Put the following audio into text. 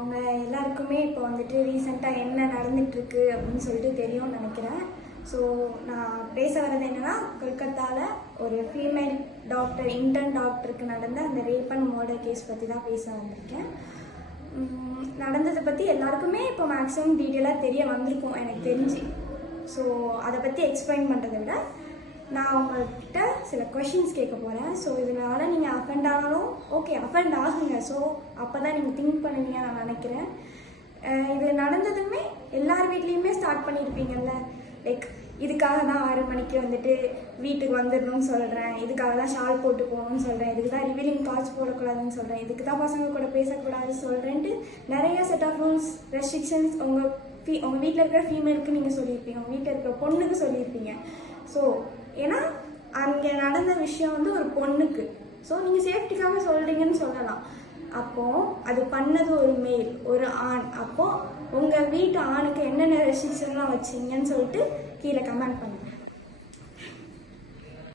அவங்க எல்லாருக்குமே இப்போ வந்துட்டு ரீசெண்டாக என்ன நடந்துகிட்ருக்கு அப்படின்னு சொல்லிட்டு தெரியும்னு நினைக்கிறேன். ஸோ நான் பேச வர்றது என்னென்னா, கொல்கத்தாவில் ஒரு ஃபீமேல் டாக்டர், இன்டர்ன் டாக்டருக்கு நடந்த அந்த ரேப் அண்ட் மர்டர் கேஸ் பற்றி தான் பேச வந்திருக்கேன். நடந்ததை பற்றி எல்லாருக்குமே இப்போ மேக்ஸிமம் டீட்டெயிலாக தெரிய வந்திருக்கும் எனக்கு தெரிஞ்சு. ஸோ அதை பற்றி எக்ஸ்பிளைன் பண்ணுறதை விட நான் உங்கள்கிட்ட சில கொஷின்ஸ் கேட்க போகிறேன். ஸோ இதனால் நீங்கள் அஃபெண்ட் ஆனாலும் ஓகே, அஃபெண்ட் ஆகுங்க. ஸோ அப்போ தான் நீங்கள் திங்க் பண்ணுவீங்க நான் நினைக்கிறேன். இது நடந்ததுமே எல்லார் வீட்லேயுமே ஸ்டார்ட் பண்ணியிருப்பீங்கல்ல, லைக் இதுக்காக தான் 6 மணிக்கு வந்துட்டு வீட்டுக்கு வந்துடணும்னு சொல்கிறேன், இதுக்காக தான் ஷால் போட்டு போகணும்னு சொல்கிறேன், இதுக்கு தான் ரிவீலிங் கார்ட்ஸ் போடக்கூடாதுன்னு சொல்கிறேன், இதுக்கு தான் பசங்க கூட பேசக்கூடாதுன்னு சொல்கிறேன்ட்டு நிறைய செட் ஆஃப் ரூல்ஸ், ரெஸ்ட்ரிக்ஷன்ஸ் உங்கள் வீட்டில் இருக்கிற ஃபீமேலுக்கு நீங்கள் சொல்லியிருப்பீங்க, உங்கள் வீட்டில் இருக்கிற பொண்ணுக்கு சொல்லியிருப்பீங்க. ஸோ ஏன்னா அங்கே நடந்த விஷயம் வந்து ஒரு பொண்ணுக்கு, ஸோ நீங்கள் சேஃப்டிக்காக சொல்கிறீங்கன்னு சொல்லலாம். அப்போது அது பண்ணது ஒரு மேல், ஒரு ஆண். அப்போது உங்கள் வீட்டு ஆணுக்கு என்னென்ன ரெஸ்ட்ரிக்ஷன்லாம் வச்சிங்கன்னு சொல்லிட்டு கீழே கமெண்ட் பண்ணுங்கள்.